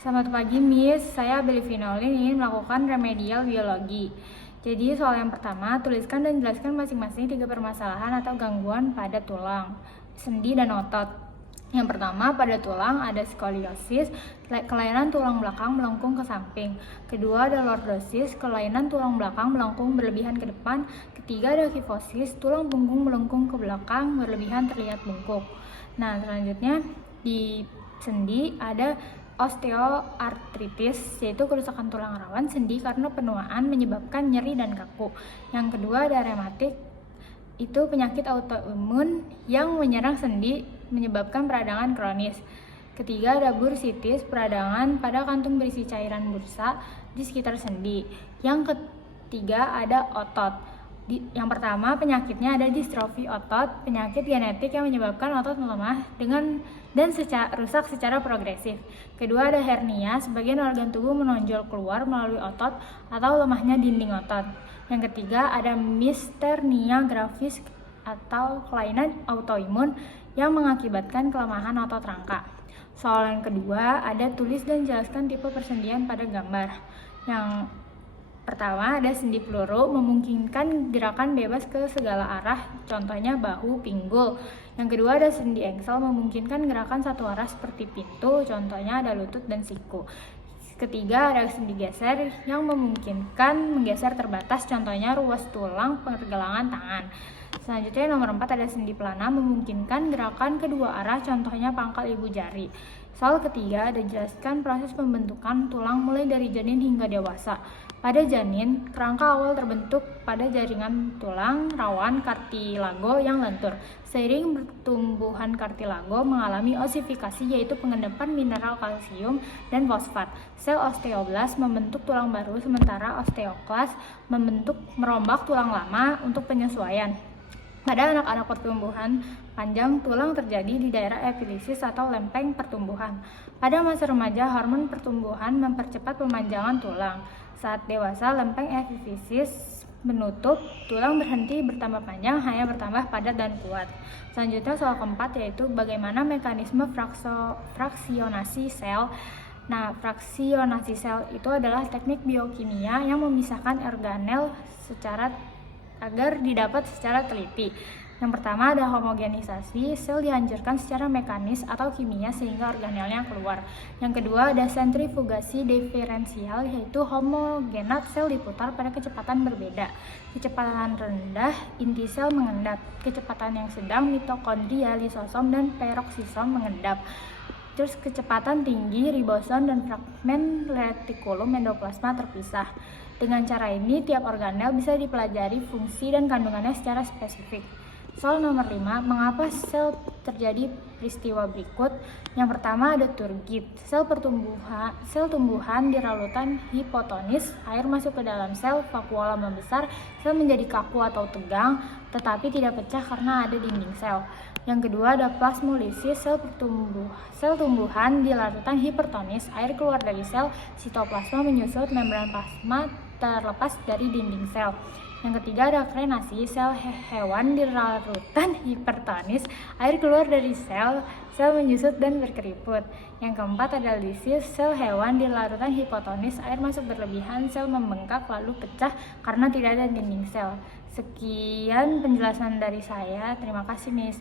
Selamat pagi, Miss. Saya Beli Finolin ingin melakukan remedial biologi. Jadi, soal yang pertama, tuliskan dan jelaskan masing-masing 3 permasalahan atau gangguan pada tulang, sendi, dan otot. Yang pertama, pada tulang ada skoliosis, kelainan tulang belakang melengkung ke samping. Kedua, ada lordosis, kelainan tulang belakang melengkung berlebihan ke depan. Ketiga, ada kifosis, tulang punggung melengkung ke belakang berlebihan terlihat bungkuk. Nah, selanjutnya di sendi ada osteoartritis, yaitu kerusakan tulang rawan sendi karena penuaan menyebabkan nyeri dan kaku. Yang kedua ada rematik, itu penyakit autoimun yang menyerang sendi menyebabkan peradangan kronis. Ketiga ada bursitis, peradangan pada kantung berisi cairan bursa di sekitar sendi. Yang ketiga ada otot. Yang pertama penyakitnya ada distrofi otot, penyakit genetik yang menyebabkan otot melemah dan rusak secara progresif. Kedua ada hernia, sebagian organ tubuh menonjol keluar melalui otot atau lemahnya dinding otot. Yang ketiga ada myasthenia gravis atau kelainan autoimun yang mengakibatkan kelemahan otot rangka. Soal yang kedua ada tulis dan jelaskan tipe persendian pada gambar. Yang pertama ada sendi peluru, memungkinkan gerakan bebas ke segala arah, contohnya bahu, pinggul. Yang kedua ada sendi engsel, memungkinkan gerakan satu arah seperti pintu, contohnya ada lutut dan siku. Ketiga ada sendi geser yang memungkinkan menggeser terbatas, contohnya ruas tulang pergelangan tangan. Selanjutnya nomor 4 ada sendi pelana, memungkinkan gerakan kedua arah, contohnya pangkal ibu jari. Soal ketiga ada jelaskan proses pembentukan tulang mulai dari janin hingga dewasa. Pada janin, kerangka awal terbentuk pada jaringan tulang rawan kartilago yang lentur. Seiring pertumbuhan kartilago mengalami osifikasi, yaitu pengendapan mineral kalsium dan fosfat. Sel osteoblas membentuk tulang baru, sementara osteoklas merombak tulang lama untuk penyesuaian. Pada anak-anak pertumbuhan panjang, tulang terjadi di daerah epifisis atau lempeng pertumbuhan. Pada masa remaja, hormon pertumbuhan mempercepat pemanjangan tulang. Saat dewasa, lempeng epifisis menutup, tulang berhenti bertambah panjang, hanya bertambah padat dan kuat. Selanjutnya soal keempat yaitu bagaimana mekanisme fraksionasi sel. Nah, fraksionasi sel itu adalah teknik biokimia yang memisahkan organel agar didapat secara teliti. Yang pertama ada homogenisasi, sel dihancurkan secara mekanis atau kimia sehingga organelnya keluar. Yang kedua ada sentrifugasi diferensial, yaitu homogenat sel diputar pada kecepatan berbeda. Kecepatan rendah, inti sel mengendap. Kecepatan yang sedang, mitokondria, lisosom, dan peroksisom mengendap. Terus kecepatan tinggi, ribosom dan fragmen retikulum endoplasma terpisah. Dengan cara ini, tiap organel bisa dipelajari fungsi dan kandungannya secara spesifik. Soal nomor 5, mengapa sel terjadi peristiwa berikut? Yang pertama ada turgid, sel tumbuhan di larutan hipotonis, air masuk ke dalam sel, vakuola membesar, sel menjadi kaku atau tegang, tetapi tidak pecah karena ada dinding sel. Yang kedua ada plasmolisis, sel tumbuhan di larutan hipertonis, air keluar dari sel, sitoplasma menyusut membran plasma terlepas dari dinding sel. Yang ketiga ada krenasi, sel hewan di larutan hipertonis, air keluar dari sel menyusut dan berkeriput. Yang keempat ada lisis, sel hewan di larutan hipotonis, air masuk berlebihan, sel membengkak lalu pecah karena tidak ada dinding sel. Sekian penjelasan dari saya, terima kasih Miss.